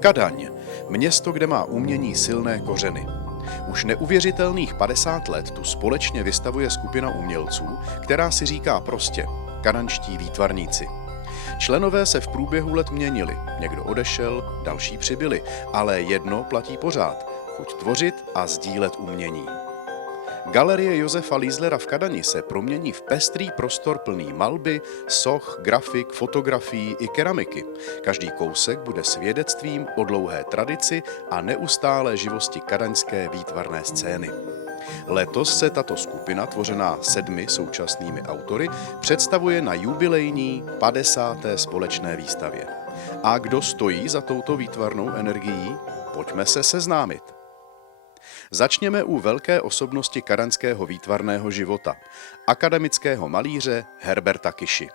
Kadaň, město, kde má umění silné kořeny. Už neuvěřitelných 50 let tu společně vystavuje skupina umělců, která si říká prostě kadanští výtvarníci. Členové se v průběhu let měnili, někdo odešel, další přibyli, ale jedno platí pořád – chuť tvořit a sdílet umění. Galerie Josefa Lízlera v Kadani se promění v pestrý prostor plný malby, soch, grafik, fotografií i keramiky. Každý kousek bude svědectvím o dlouhé tradici a neustálé živosti kadaňské výtvarné scény. Letos se tato skupina, tvořená 7 současnými autory, představuje na jubilejní 50. společné výstavě. A kdo stojí za touto výtvarnou energií? Pojďme se seznámit. Začněme u velké osobnosti kadaňského výtvarného života, akademického malíře Herberta Kiši.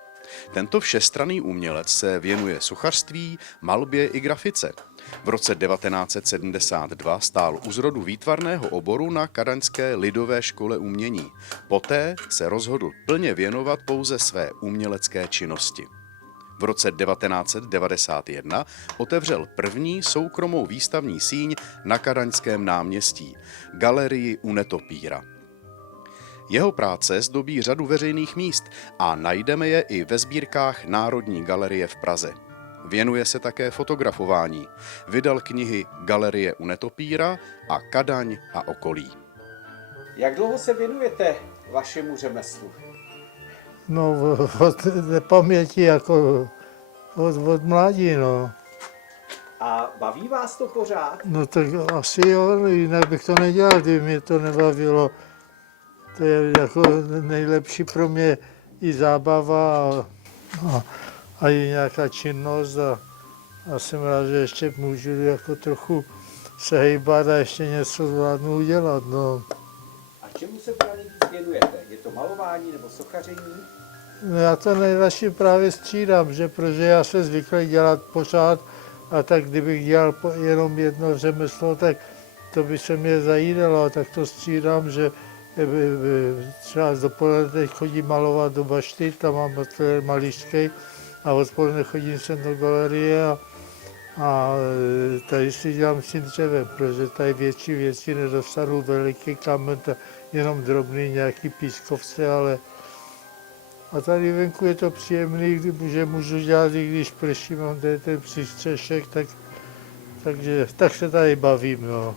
Tento všestranný umělec se věnuje sochařství, malbě i grafice. V roce 1972 stál u zrodu výtvarného oboru na Kadaňské lidové škole umění. Poté se rozhodl plně věnovat pouze své umělecké činnosti. V roce 1991 otevřel první soukromou výstavní síň na Kadaňském náměstí, galerii U netopíra. Jeho práce zdobí řadu veřejných míst a najdeme je i ve sbírkách Národní galerie v Praze. Věnuje se také fotografování. Vydal knihy Galerie U netopíra a Kadaň a okolí. Jak dlouho se věnujete vašemu řemeslu? No, od nepaměti, jako od mládí, no. A baví vás to pořád? No tak asi jo, jinak bych to nedělal, kdyby mě to nebavilo. To je jako nejlepší pro mě i zábava a i nějaká činnost a jsem rád, že ještě můžu jako trochu se hejbat a ještě něco zvládnu udělat, no. A čemu se právě nejvíc věnujete? Je to malování nebo sochaření? No já to nejradši právě střídám, že protože já se zvyklý dělat pořád a tak kdybych dělal jenom jedno řemeslo, tak to by se mě zajídalo, tak to střídám, že třeba dopoledne teď chodím malovat do bašty, tam mám ateliér malířský a odpoledne chodím sem do galerie a tady si dělám s tím dřevem, protože tady větší věci nedostanu, veliký kámen, jenom drobný nějaký pískovce, ale a tady venku je to příjemný, že můžu dělat, i když prší, mám tady ten přístřešek, tak se tady bavím, no.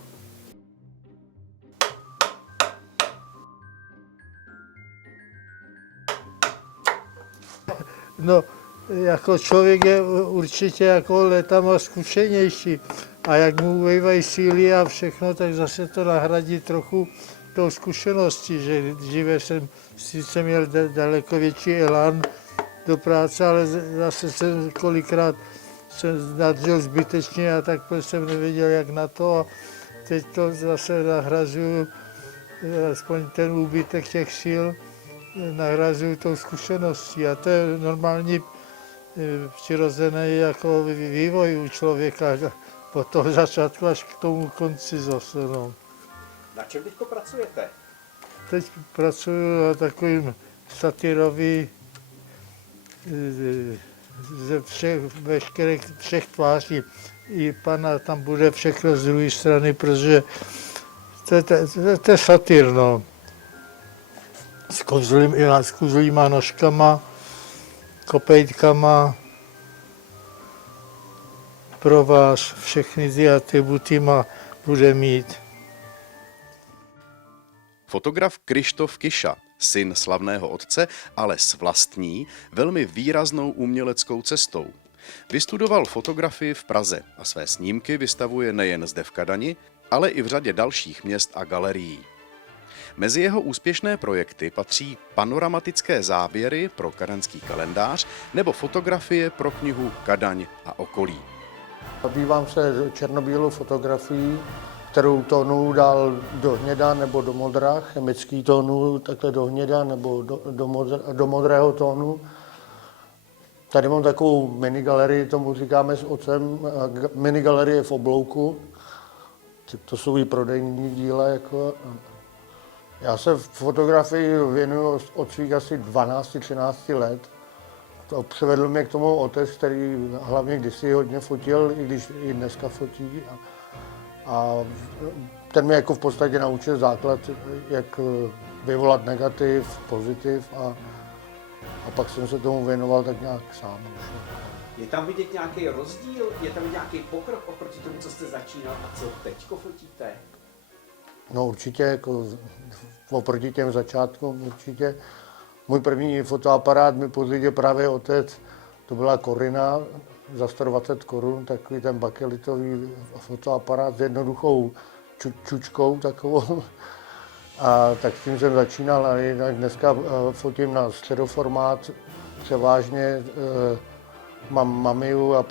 No, jako člověk je určitě jako letama zkušenější a jak mu ubývají síly a všechno, tak zase to nahradí trochu tou zkušeností, že dříve jsem sice měl daleko větší elán do práce, ale zase jsem kolikrát nadřel zbytečně a tak jsem nevěděl, jak na to a teď to zase nahrazuju, aspoň ten úbytek těch sil, nahrazuju tou zkušeností a to je normální přirozený jako vývoj u člověka od toho začátku až k tomu konci zase, no. Na čem teďko pracujete? Teď pracuji na takovým satyrový ze všech tváří. I pana tam bude všechno z druhé strany, protože to je satyr, no. S kuzlýma nožkama, kopejtkama, pro vás všechny ty atributy bude mít. Fotograf Krištof Kiša, syn slavného otce, ale s vlastní, velmi výraznou uměleckou cestou. Vystudoval fotografii v Praze a své snímky vystavuje nejen zde v Kadani, ale i v řadě dalších měst a galerií. Mezi jeho úspěšné projekty patří panoramatické záběry pro kadaňský kalendář nebo fotografie pro knihu Kadaň a okolí. Zabývám se černobílou fotografií, kterou tónu dal do hněda nebo do modra, chemický tónu takhle do hněda nebo do modrého tónu. Tady mám takovou minigalerii, tomu říkáme s otcem, minigalerie v oblouku. To jsou i prodejní díla. Jako. Já se fotografii věnuju od svých asi 12-13 let. To přivedl mě k tomu otec, který hlavně kdysi hodně fotil, i když i dneska fotí. A ten mě jako v podstatě naučil základ, jak vyvolat negativ, pozitiv a pak jsem se tomu věnoval tak nějak sám. Je tam vidět nějaký rozdíl? Je tam nějaký pokrok oproti tomu, co jste začínal a co teďko fotíte? No určitě, jako oproti těm začátkům určitě. Můj první fotoaparát mi pořídil právě otec, to byla Corina za 120 korun, takový ten bakelitový fotoaparát s jednoduchou čučkou takovou. A tak s tím jsem začínal a jinak dneska fotím na středoformát, převážně mám Mamiu a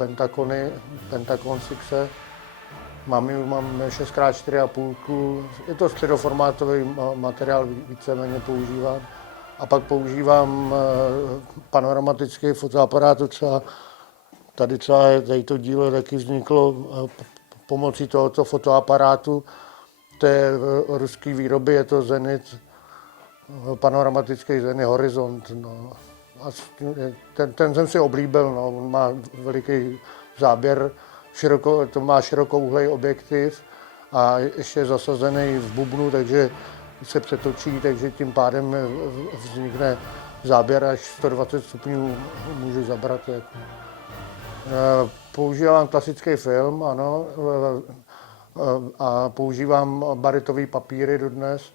Pentacon 6. Mamiu mám 6x4,5. Je to středoformátový materiál, víceméně používám. A pak používám panoramatický fotoaparát, třeba tady to dílo taky vzniklo pomocí tohoto fotoaparátu. To je ruský výroby, je to Zenit, panoramatický Zenit Horizont. No. A ten jsem si oblíbil, no. On má veliký záběr, to má širokouhlej objektiv a ještě je zasazený v bubnu, takže se přetočí, takže tím pádem vznikne záběr až 120 stupňů můžu zabrat. Jako. Používám klasický film, ano, a používám barytový papíry dodnes.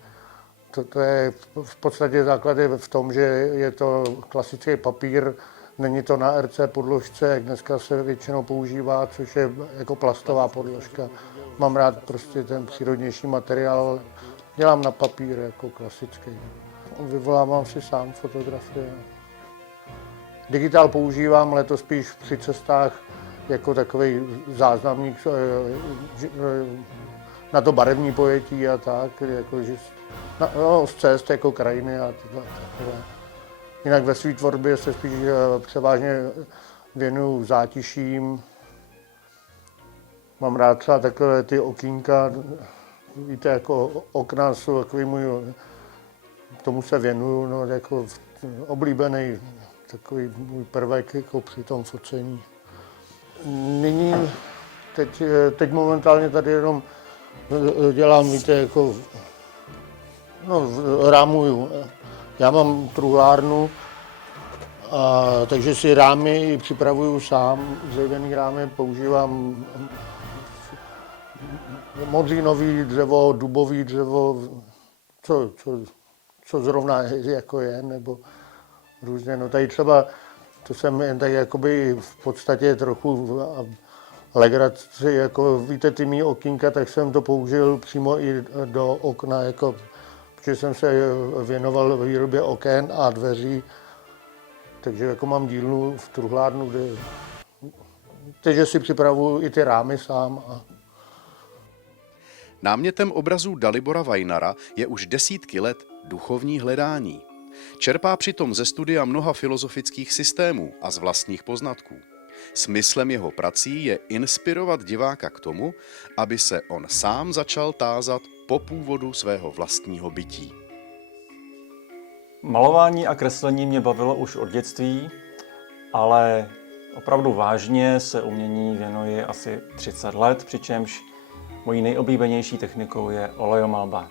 To je v podstatě základ je v tom, že je to klasický papír, není to na RC podložce, jak dneska se většinou používá, což je jako plastová podložka. Mám rád prostě ten přírodnější materiál, dělám na papír jako klasický. Vyvolávám si sám fotografie. Digitál používám letos spíš při cestách jako takový záznamník na to barevní pojetí a tak, jako, že, z cest jako krajiny a takové. Jinak ve své tvorbě se spíš převážně věnuju zátiším. Mám rád třeba takové ty okýnka, víte, jako okna jsou takový tomu se věnuju, no, jako oblíbený takový můj prvek jako při tom focení. Nyní, teď momentálně tady jenom dělám, víte, jako, rámuju. Já mám truhlárnu, takže si rámy připravuju sám, dřevěný rámy používám modřínový dřevo, dubový dřevo, co zrovna jako je, nebo různě. No tady třeba, to jsem jen tak jakoby v podstatě trochu legraci, jako víte, ty mý okýnka, tak jsem to použil přímo i do okna, jako, protože jsem se věnoval výrobě oken a dveří, takže jako mám dílnu v truhlárnu, takže si připravuju i ty rámy sám. Námětem obrazů Dalibora Vajnara je už desítky let duchovní hledání. Čerpá přitom ze studia mnoha filozofických systémů a z vlastních poznatků. Smyslem jeho prací je inspirovat diváka k tomu, aby se on sám začal tázat po původu svého vlastního bytí. Malování a kreslení mě bavilo už od dětství, ale opravdu vážně se umění věnuji asi 30 let, přičemž mojí nejoblíbenější technikou je olejomalba.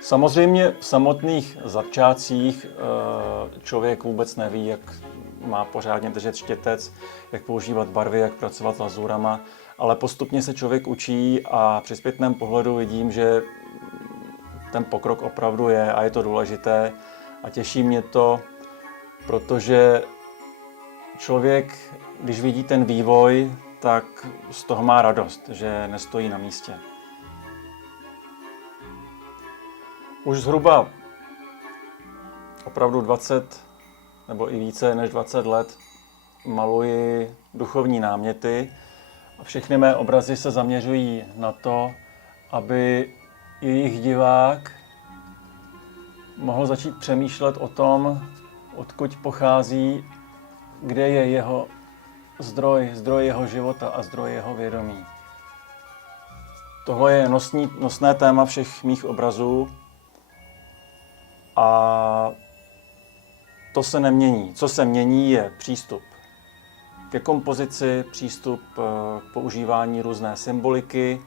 Samozřejmě v samotných začátcích člověk vůbec neví, jak má pořádně držet štětec, jak používat barvy, jak pracovat s lazurama, ale postupně se člověk učí a při zpětném pohledu vidím, že ten pokrok opravdu je a je to důležité a těší mě to, protože člověk, když vidí ten vývoj, tak z toho má radost, že nestojí na místě. Už zhruba opravdu 20 nebo i více než 20 let maluji duchovní náměty a všechny mé obrazy se zaměřují na to, aby jejich divák mohl začít přemýšlet o tom, odkud pochází, kde je jeho zdroj jeho života a zdroj jeho vědomí. Tohle je nosné téma všech mých obrazů. A to se nemění. Co se mění, je přístup ke kompozici, přístup k používání různé symboliky.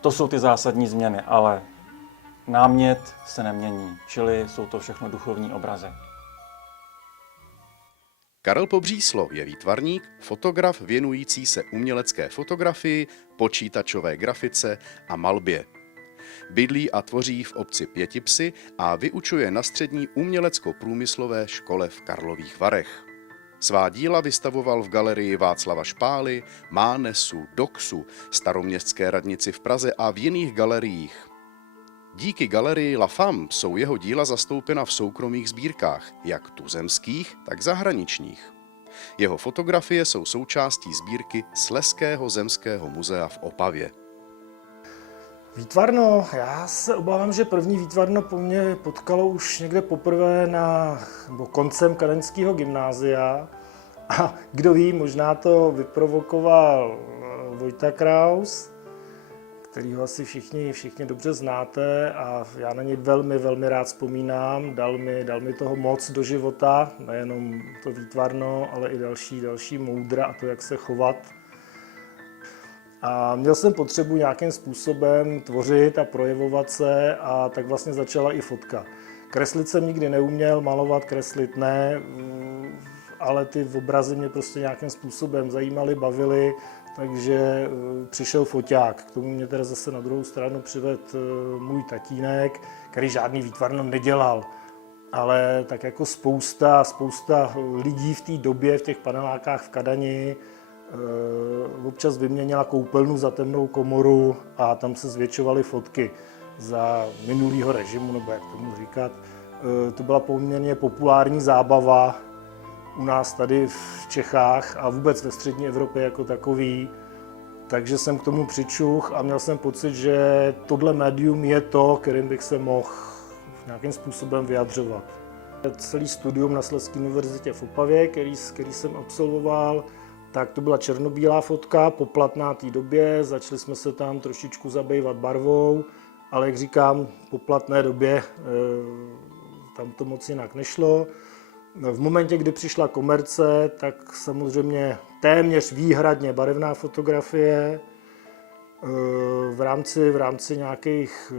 To jsou ty zásadní změny, ale námět se nemění, čili jsou to všechno duchovní obrazy. Karel Pobříslo je výtvarník, fotograf věnující se umělecké fotografii, počítačové grafice a malbě. Bydlí a tvoří v obci Pětipsy a vyučuje na střední umělecko-průmyslové škole v Karlových Varech. Svá díla vystavoval v galerii Václava Špály, Mánesu, Doxu, Staroměstské radnici v Praze a v jiných galeriích. Díky galerii La Femme jsou jeho díla zastoupena v soukromých sbírkách, jak tuzemských, tak zahraničních. Jeho fotografie jsou součástí sbírky Slezského zemského muzea v Opavě. Výtvarno, já se obávám, že první výtvarno po mně potkalo už někde poprvé nebo koncem kadaňského gymnázia. A kdo ví, možná to vyprovokoval Vojta Kraus, kterýho asi všichni dobře znáte a já na něj velmi, velmi rád vzpomínám. Dal mi toho moc do života, nejenom to výtvarno, ale i další moudra a to, jak se chovat. A měl jsem potřebu nějakým způsobem tvořit a projevovat se a tak vlastně začala i fotka. Kreslit jsem nikdy neuměl, malovat, kreslit ne, ale ty obrazy mě prostě nějakým způsobem zajímaly, bavily, takže přišel foťák. K tomu mě teda zase na druhou stranu přivedl můj tatínek, který žádný výtvarno nedělal. Ale tak jako spousta lidí v té době, v těch panelákách v Kadani, občas vyměnila koupelnu za temnou komoru a tam se zvětšovaly fotky za minulého režimu, nebo jak tomu říkat. To byla poměrně populární zábava u nás tady v Čechách a vůbec ve střední Evropě jako takový. Takže jsem k tomu přičuch a měl jsem pocit, že tohle médium je to, kterým bych se mohl nějakým způsobem vyjadřovat. Celý studium na Slezské univerzitě v Opavě, který jsem absolvoval, tak to byla černobílá fotka, poplatná té době, začali jsme se tam trošičku zabývat barvou, ale jak říkám, po platné době tam to moc jinak nešlo. V momentě, kdy přišla komerce, tak samozřejmě téměř výhradně barevná fotografie. V rámci nějakých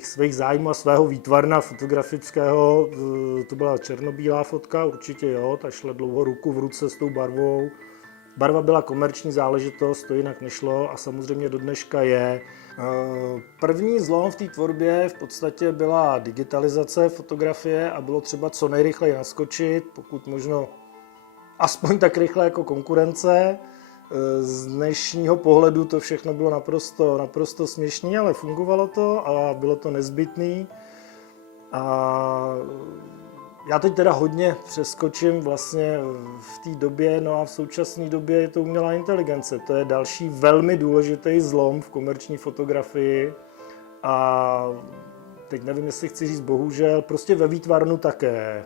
svých zájmů a svého výtvarna fotografického, to byla černobílá fotka, určitě jo, ta šla dlouho ruku v ruce s tou barvou. Barva byla komerční záležitost, to jinak nešlo a samozřejmě do dneška je. První zlom v té tvorbě v podstatě byla digitalizace fotografie a bylo třeba co nejrychleji naskočit, pokud možno aspoň tak rychle jako konkurence. Z dnešního pohledu to všechno bylo naprosto směšné, ale fungovalo to a bylo to nezbytné. A já teď teda hodně přeskočím vlastně v té době, no a v současné době je to umělá inteligence. To je další velmi důležitý zlom v komerční fotografii a teď nevím, jestli chci říct bohužel, prostě ve výtvarnu také.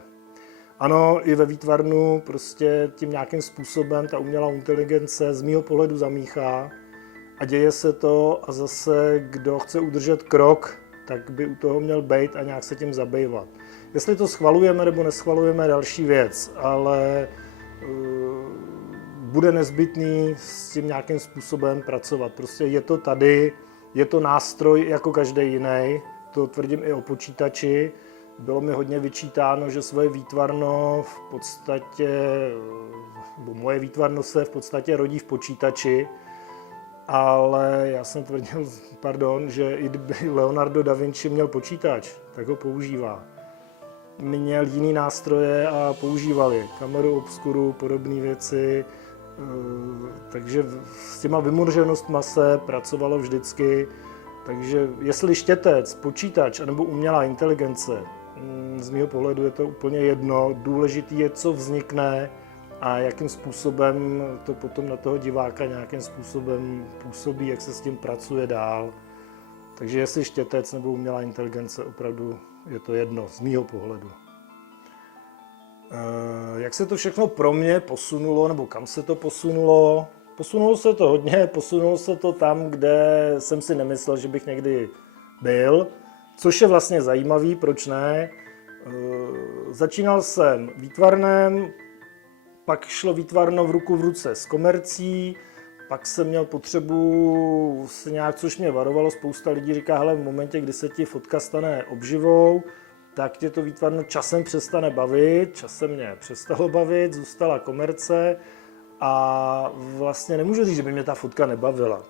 Ano, i ve výtvarnu prostě tím nějakým způsobem ta umělá inteligence z mýho pohledu zamíchá a děje se to a zase kdo chce udržet krok, tak by u toho měl být a nějak se tím zabývat. Jestli to schvalujeme nebo neschvalujeme, další věc, ale bude nezbytný s tím nějakým způsobem pracovat. Prostě je to tady, je to nástroj jako každý jiný, to tvrdím i o počítači. Bylo mi hodně vyčítáno, že svoje výtvarno v podstatě, nebo moje výtvarno se v podstatě rodí v počítači, ale já jsem tvrdil, že i kdyby Leonardo da Vinci měl počítač, tak ho používá. Měl jiný nástroje a používal je, kameru obskuru, podobné věci, takže s těma vymoženostma se pracovalo vždycky. Takže jestli štětec, počítač nebo umělá inteligence, z mého pohledu je to úplně jedno. Důležitý je, co vznikne a jakým způsobem to potom na toho diváka nějakým způsobem působí, jak se s tím pracuje dál. Takže jestli štětec nebo umělá inteligence, opravdu je to jedno, z mého pohledu. Jak se to všechno pro mě posunulo, nebo kam se to posunulo? Posunulo se to hodně, posunulo se to tam, kde jsem si nemyslel, že bych někdy byl. Což je vlastně zajímavý, proč ne. Začínal jsem výtvarnem, pak šlo výtvarno v ruku v ruce s komercí, pak jsem měl potřebu se nějak, což mě varovalo, spousta lidí říká, hele, v momentě, kdy se ti fotka stane obživou, tak tě to výtvarno časem přestane bavit, časem mě přestalo bavit, zůstala komerce a vlastně nemůžu říct, že by mě ta fotka nebavila.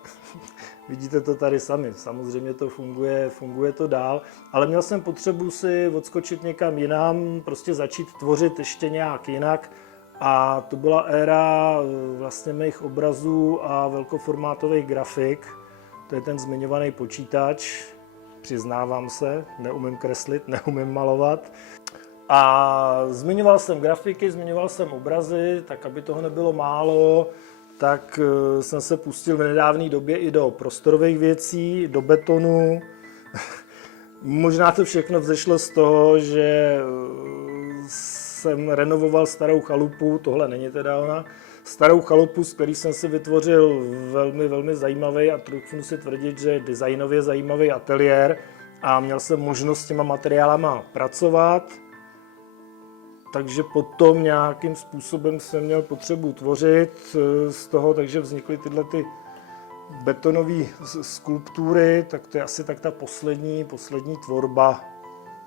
Vidíte to tady sami, samozřejmě to funguje to dál, ale měl jsem potřebu si odskočit někam jinam, prostě začít tvořit ještě nějak jinak a to byla éra vlastně mých obrazů a velkoformátových grafik, to je ten zmiňovaný počítač, přiznávám se, neumím kreslit, neumím malovat. A zmiňoval jsem grafiky, zmiňoval jsem obrazy, tak aby toho nebylo málo, tak jsem se pustil v nedávné době i do prostorových věcí, do betonu. Možná to všechno vzešlo z toho, že jsem renovoval starou chalupu, tohle není teda ona, starou chalupu, z který jsem si vytvořil velmi, velmi zajímavý a troufnu si tvrdit, že designově zajímavý ateliér a měl jsem možnost s těma materiálama pracovat. Takže potom nějakým způsobem jsem měl potřebu tvořit z toho, takže vznikly tyhle ty betonové skulptury, tak to je asi tak ta poslední tvorba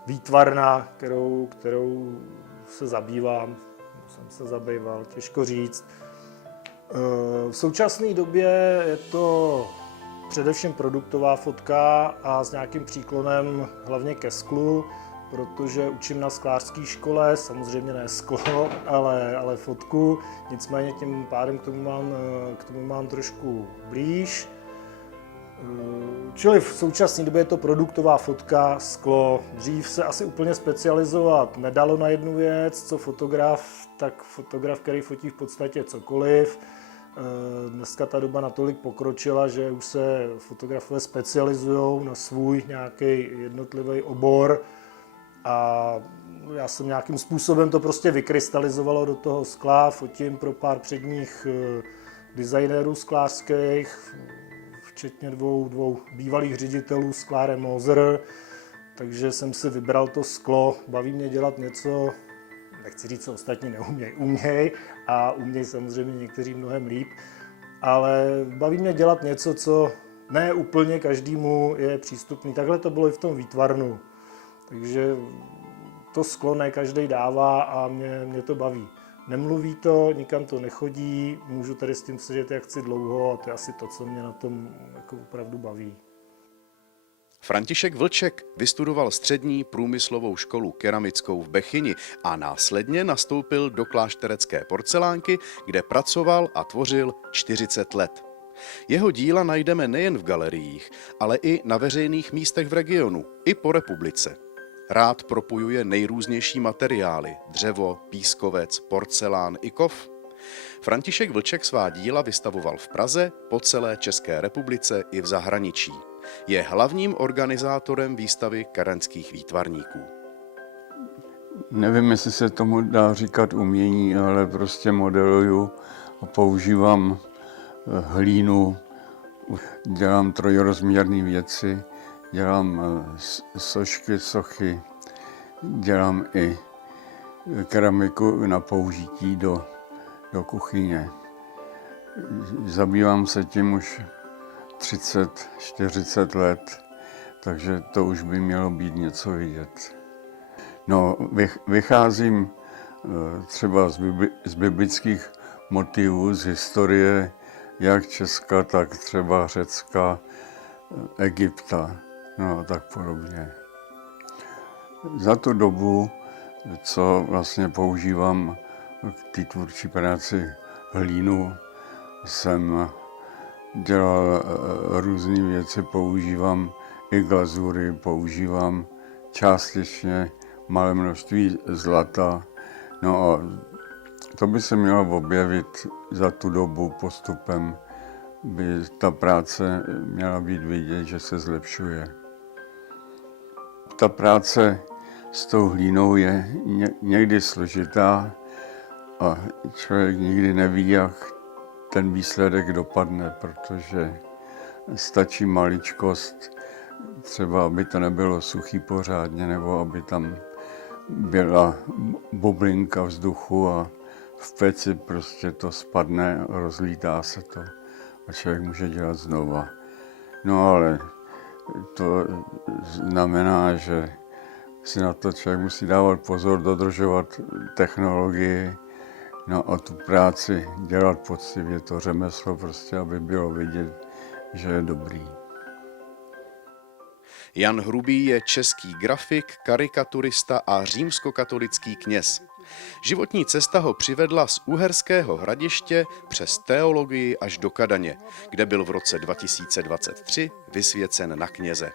výtvarná, kterou se zabývám, jsem se zabýval, těžko říct. V současné době je to především produktová fotka a s nějakým příklonem hlavně ke sklu, protože učím na sklářské škole, samozřejmě ne sklo, ale fotku, nicméně tím pádem k tomu mám trošku blíž. Čili v současné době je to produktová fotka, sklo. Dřív se asi úplně specializovat nedalo na jednu věc, co fotograf, tak fotograf, který fotí v podstatě cokoliv. Dneska ta doba natolik pokročila, že už se fotografové specializují na svůj nějaký jednotlivý obor. A já jsem nějakým způsobem to prostě vykrystalizovalo do toho skla, fotím pro pár předních designérů sklářských, včetně dvou bývalých ředitelů skláren Moser, takže jsem si vybral to sklo, baví mě dělat něco, nechci říct, co ostatní uměj a uměj samozřejmě někteří mnohem líp, ale baví mě dělat něco, co ne úplně každému je přístupný. Takhle to bylo i v tom výtvarnu. Takže to sklo ne každý dává a mě to baví. Nemluví to, nikam to nechodí, můžu tady s tím sedět jak chci dlouho a to je asi to, co mě na tom jako opravdu baví. František Vlček vystudoval střední průmyslovou školu keramickou v Bechyni a následně nastoupil do klášterecké porcelánky, kde pracoval a tvořil 40 let. Jeho díla najdeme nejen v galeriích, ale i na veřejných místech v regionu, i po republice. Rád propojuje nejrůznější materiály, dřevo, pískovec, porcelán i kov. František Vlček svá díla vystavoval v Praze, po celé České republice i v zahraničí. Je hlavním organizátorem výstavy karenských výtvarníků. Nevím, jestli se tomu dá říkat umění, ale prostě modeluju a používám hlínu, dělám trojrozměrné věci, dělám sošky, sochy, dělám i keramiku na použití do kuchyně. Zabývám se tím už 30-40 let, takže to už by mělo být něco vidět. No, vycházím třeba z biblických motivů, z historie, jak Česka, tak třeba Řecka, Egypta, no a tak podobně. Za tu dobu, co vlastně používám k té tvůrčí práci hlínu, jsem dělal různé věci, používám i glazury, používám částečně malé množství zlata. No a to by se mělo objevit za tu dobu postupem, by ta práce měla být vidět, že se zlepšuje. Ta práce s tou hlínou je někdy složitá a člověk nikdy neví, jak ten výsledek dopadne, protože stačí maličkost třeba aby to nebylo suchý pořádně, nebo aby tam byla bublinka vzduchu a v peci prostě to spadne, rozlítá se to a člověk může dělat znova. No ale to znamená, že si na to člověk musí dávat pozor, dodržovat technologii, no a tu práci dělat poctivě, to řemeslo prostě, aby bylo vidět, že je dobrý. Jan Hrubý je český grafik, karikaturista a římskokatolický kněz. Životní cesta ho přivedla z Uherského Hradiště přes teologii až do Kadaně, kde byl v roce 2023 vysvěcen na kněze.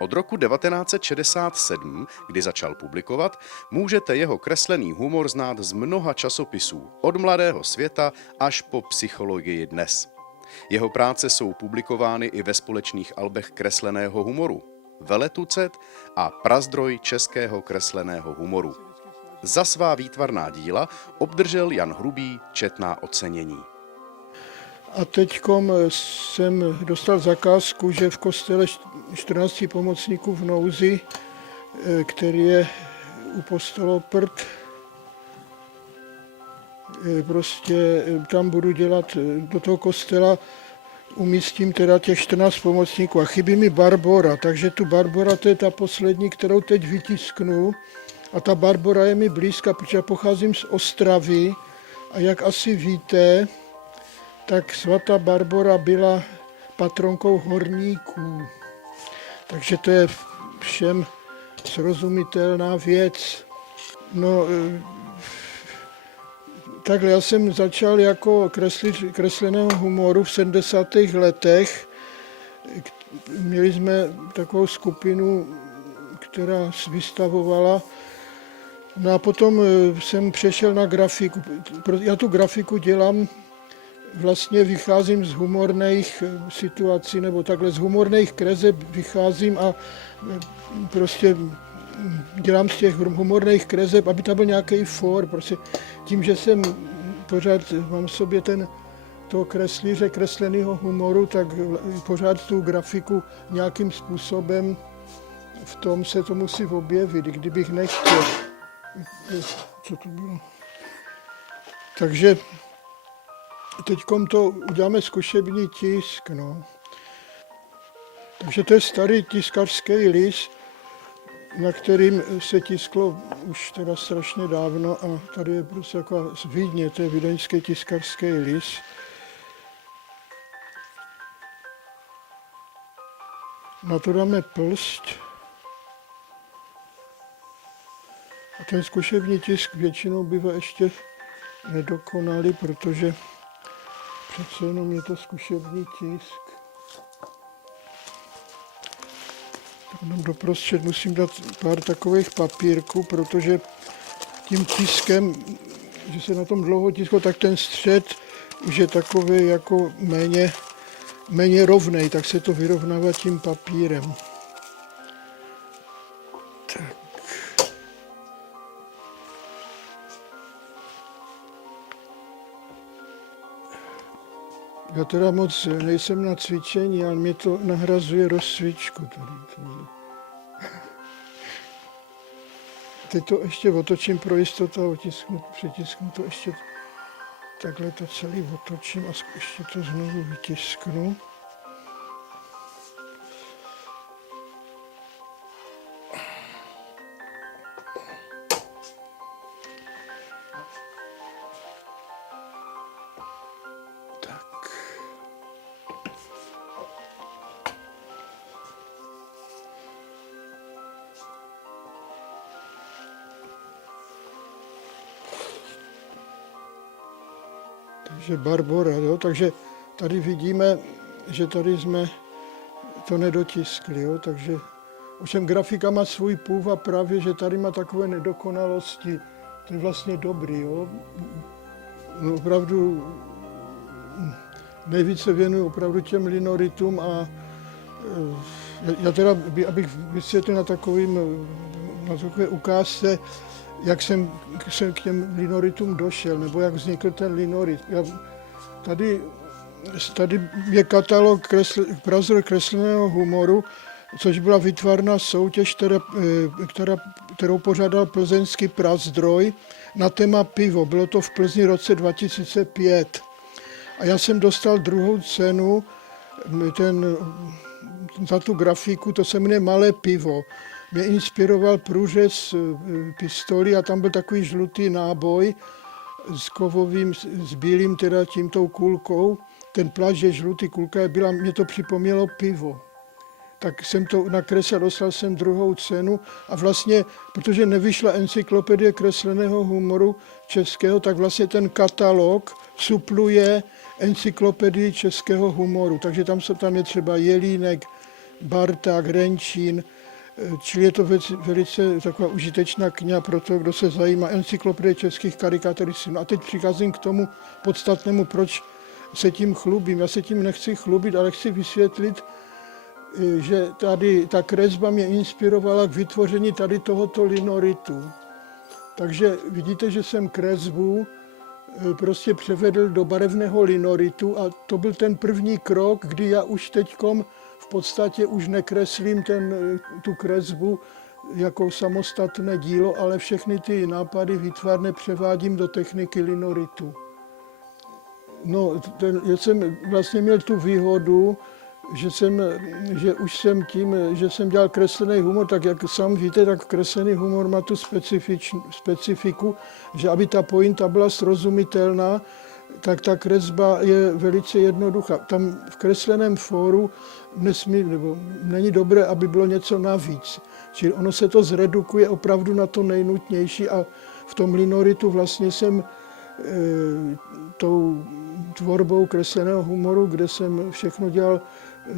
Od roku 1967, kdy začal publikovat, můžete jeho kreslený humor znát z mnoha časopisů, od Mladého světa až po Psychologii dnes. Jeho práce jsou publikovány i ve společných albech kresleného humoru Veletucet a Prazdroj českého kresleného humoru. Za svá výtvarná díla obdržel Jan Hrubý četná ocenění. A teďkom jsem dostal zakázku, že v kostele 14 pomocníků v nouzi, který je u Postoloprt, prostě tam budu dělat do toho kostela, umístím teda těch 14 pomocníků a chybí mi Barbora, takže tu Barbora, to je ta poslední, kterou teď vytisknu. A ta Barbora je mi blízká, protože já pocházím z Ostravy a jak asi víte, tak svatá Barbora byla patronkou horníků. Takže to je všem srozumitelná věc. No, takhle já jsem začal jako kresleného humoru v 70. letech. Měli jsme takovou skupinu, která vystavovala. No a potom jsem přešel na grafiku. Já tu grafiku dělám, vlastně vycházím z humorných situací, nebo takhle z humorných kreseb vycházím a prostě dělám z těch humorných kreseb, aby tam byl nějaký for. Prostě tím, že jsem pořád, mám v sobě toho kreslíře kresleného humoru, tak pořád tu grafiku nějakým způsobem v tom se to musí objevit, kdybych nechtěl. Co to bylo? Takže teďkom to uděláme zkušební tisk, no. Takže to je starý tiskařský list, na kterým se tisklo už teda strašně dávno a tady je prostě jako z Vídně, to je vídeňský tiskařský list. Na to dáme plst. A ten zkušební tisk většinou bývá ještě nedokonalý, protože přece jenom je to zkušební tisk. Tam doprostřed musím dát pár takových papírků, protože tím tiskem, že se na tom dlouho tisklo, tak ten střed už je takový jako méně rovnej, tak se to vyrovnává tím papírem. Tak. Já teda moc nejsem na cvičení, ale mě to nahrazuje rozcvičku. Teď to ještě otočím pro jistotu a přetisknu to ještě takhle to celý otočím a ještě to znovu vytisknu. Takže Barbora, jo? Takže tady vidíme, že tady jsme to nedotiskli, jo? Takže ovšem grafika má svůj původ právě, že tady má takové nedokonalosti, to je vlastně dobrý, jo? No, opravdu nejvíce věnuju opravdu těm linoritům a já teda, abych vysvětlil na takové ukázce, jak jsem k těm linoritům došel, nebo jak vznikl ten linorit. Tady je katalog Prazdroj kresleného humoru, což byla výtvarná soutěž, kterou pořádal plzeňský Prazdroj na téma pivo. Bylo to v Plzni v roce 2005. A já jsem dostal druhou cenu za tu grafiku, to se jmenuje Malé pivo. Mě inspiroval průřez pistoli a tam byl takový žlutý náboj s kovovým, s bílým teda tímtou kulkou. Ten plášť je žlutý, kulka je bílá, mě to připomnělo pivo. Tak jsem to nakreslil, dostal jsem druhou cenu a vlastně, protože nevyšla encyklopedie kresleného humoru českého, tak vlastně ten katalog supluje encyklopedii českého humoru. Takže tam je třeba Jelínek, Barták, Renčín, čili je to velice taková užitečná kniha pro to, kdo se zajímá encyklopedie českých karikaturistů. No a teď přicházím k tomu podstatnému, proč se tím chlubím. Já se tím nechci chlubit, ale chci vysvětlit, že tady ta kresba mě inspirovala k vytvoření tady tohoto linoritu. Takže vidíte, že jsem kresbu prostě převedl do barevného linoritu a to byl ten první krok, kdy já už teďkom v podstatě už nekreslím tu kresbu jako samostatné dílo, ale všechny ty nápady výtvarné převádím do techniky linoritu. No, já jsem vlastně měl tu výhodu, že už jsem tím, že jsem dělal kreslený humor, tak jak sám víte, tak kreslený humor má tu specifiku, že aby ta pointa byla srozumitelná, tak ta kresba je velice jednoduchá. Tam v kresleném fóru není dobré, aby bylo něco navíc. Čili ono se to zredukuje opravdu na to nejnutnější a v tom linoritu vlastně jsem tou tvorbou kresleného humoru, kde jsem všechno dělal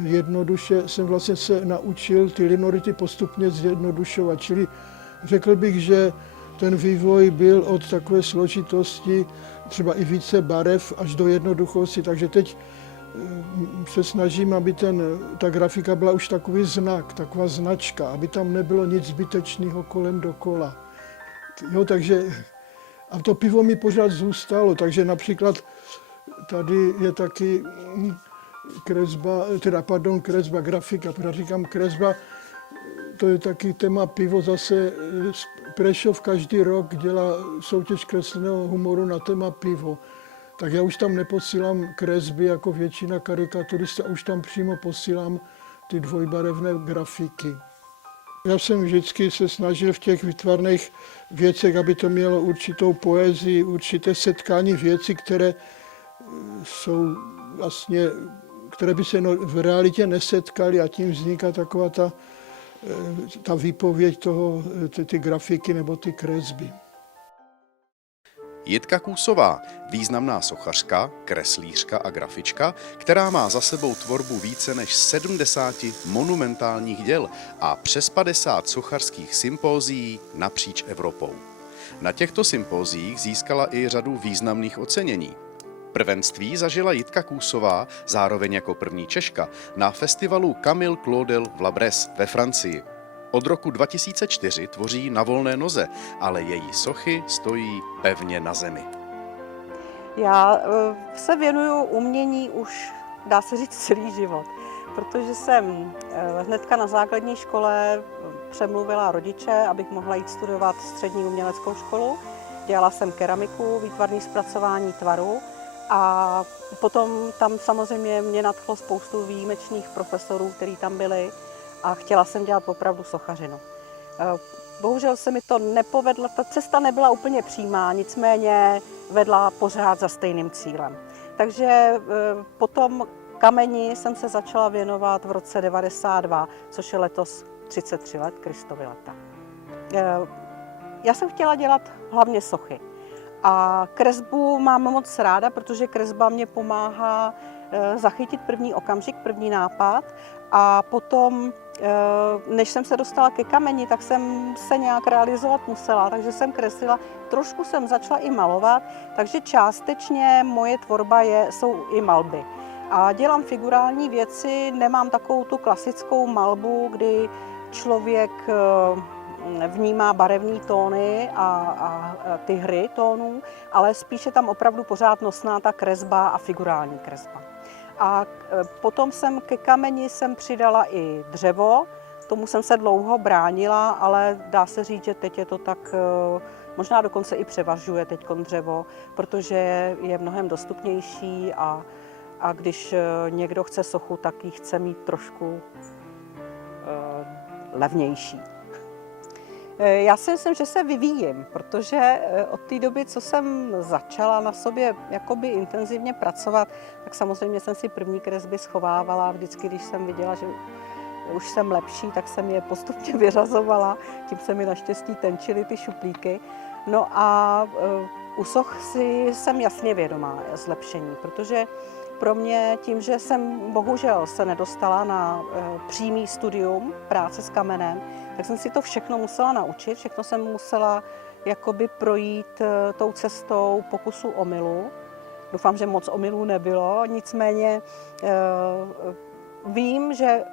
jednoduše, jsem vlastně se naučil ty linority postupně zjednodušovat. Čili řekl bych, že ten vývoj byl od takové složitosti třeba i více barev až do jednoduchosti. Takže teď se snažím, aby ta grafika byla už takový znak, taková značka, aby tam nebylo nic zbytečného kolem dokola. Jo, takže a to pivo mi pořád zůstalo, takže například tady je taky grafika, protože říkám kresba, to je taky téma pivo, zase Prešov každý rok dělá soutěž kresleného humoru na téma pivo. Tak já už tam neposílám kresby jako většina karikaturistů, už tam přímo posílám ty dvojbarevné grafiky. Já jsem vždycky se snažil v těch výtvarných věcech, aby to mělo určitou poezii, určité setkání věcí, které jsou vlastně, které by se v realitě nesetkaly a tím vzniká taková ta výpověď toho, ty grafiky nebo ty kresby. Jitka Kůsová, významná sochařka, kreslířka a grafička, která má za sebou tvorbu více než 70 monumentálních děl a přes 50 sochařských sympózií napříč Evropou. Na těchto sympóziích získala i řadu významných ocenění. Prvenství zažila Jitka Kůsová, zároveň jako první Češka, na festivalu Camille Claudel v La Bresse ve Francii. Od roku 2004 tvoří na volné noze, ale její sochy stojí pevně na zemi. Já se věnuju umění už, dá se říct, celý život, protože jsem hnedka na základní škole přemluvila rodiče, abych mohla jít studovat střední uměleckou školu. Dělala jsem keramiku, výtvarné zpracování tvaru a potom tam samozřejmě mě nadchlo spoustu výjimečných profesorů, kteří tam byli. A chtěla jsem dělat opravdu sochařinu. Bohužel se mi to nepovedlo, ta cesta nebyla úplně přímá, nicméně vedla pořád za stejným cílem. Takže potom kameni jsem se začala věnovat v roce 92, což je letos 33 let, Kristovy leta. Já jsem chtěla dělat hlavně sochy. A kresbu mám moc ráda, protože kresba mě pomáhá zachytit první okamžik, první nápad a potom, než jsem se dostala ke kameni, tak jsem se nějak realizovat musela, takže jsem kreslila, trošku jsem začala i malovat, takže částečně moje tvorba jsou i malby. A dělám figurální věci, nemám takovou tu klasickou malbu, kdy člověk vnímá barevné tóny a ty hry tónů, ale spíše tam opravdu pořád nosná ta kresba a figurální kresba. A potom ke kameni jsem přidala i dřevo, tomu jsem se dlouho bránila, ale dá se říct, že teď je to tak, možná dokonce i převažuje teď dřevo, protože je mnohem dostupnější a když někdo chce sochu, tak ji chce mít trošku levnější. Já si myslím, že se vyvíjím, protože od té doby, co jsem začala na sobě jakoby intenzivně pracovat, tak samozřejmě jsem si první kresby schovávala. Vždycky, když jsem viděla, že už jsem lepší, tak jsem je postupně vyřazovala. Tím se mi naštěstí tenčily ty šuplíky. No a u soch si jsem jasně vědomá zlepšení, protože pro mě tím, že jsem bohužel se nedostala na přímý studium práce s kamenem, tak jsem si to všechno musela naučit, všechno jsem musela jakoby projít tou cestou pokusu omylu. Doufám, že moc omylů nebylo, nicméně vím, že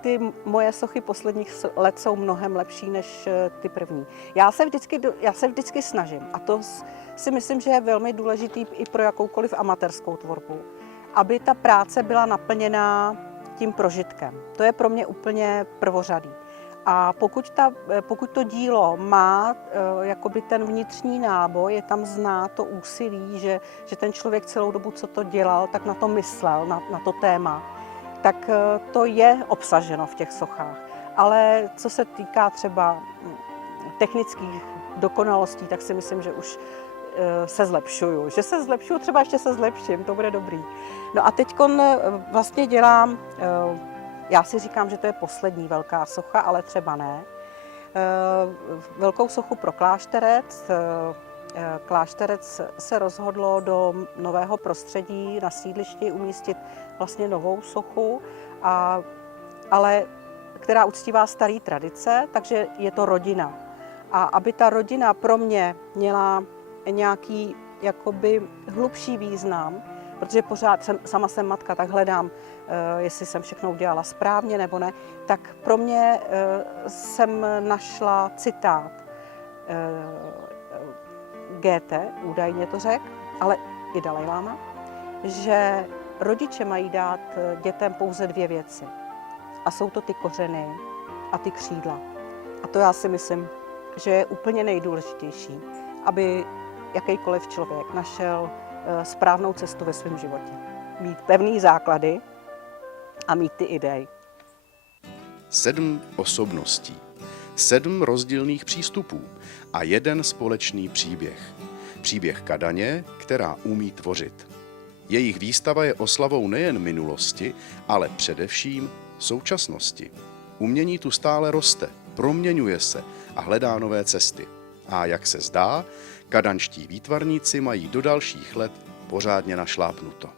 ty moje sochy posledních let jsou mnohem lepší než ty první. Já se vždycky snažím a to si myslím, že je velmi důležitý i pro jakoukoliv amatérskou tvorbu, aby ta práce byla naplněná tím prožitkem. To je pro mě úplně prvořadý. A pokud to dílo má jakoby ten vnitřní náboj, je tam znát to úsilí, že ten člověk celou dobu, co to dělal, tak na to myslel, na to téma, tak to je obsaženo v těch sochách. Ale co se týká třeba technických dokonalostí, tak si myslím, že už se zlepšuju. Že se zlepšuju, třeba ještě se zlepším, to bude dobrý. No a teď vlastně dělám, já si říkám, že to je poslední velká socha, ale třeba ne. Velkou sochu pro Klášterec. Klášterec se rozhodlo do nového prostředí na sídlišti umístit vlastně novou sochu, ale která uctívá staré tradice, takže je to rodina. A aby ta rodina pro mě měla nějaký jakoby hlubší význam, protože pořád sama jsem matka, tak hledám, jestli jsem všechno udělala správně nebo ne, tak pro mě jsem našla citát Goethe, údajně to řekl, ale i Dalaj Lama, že rodiče mají dát dětem pouze dvě věci. A jsou to ty kořeny a ty křídla. A to já si myslím, že je úplně nejdůležitější, aby jakýkoliv člověk našel správnou cestu ve svém životě. Mít pevný základy a mít ty idei. 7 osobností, 7 rozdílných přístupů a jeden společný příběh. Příběh Kadaně, která umí tvořit. Jejich výstava je oslavou nejen minulosti, ale především současnosti. Umění tu stále roste, proměňuje se a hledá nové cesty. A jak se zdá, kadanští výtvarníci mají do dalších let pořádně našlápnuto.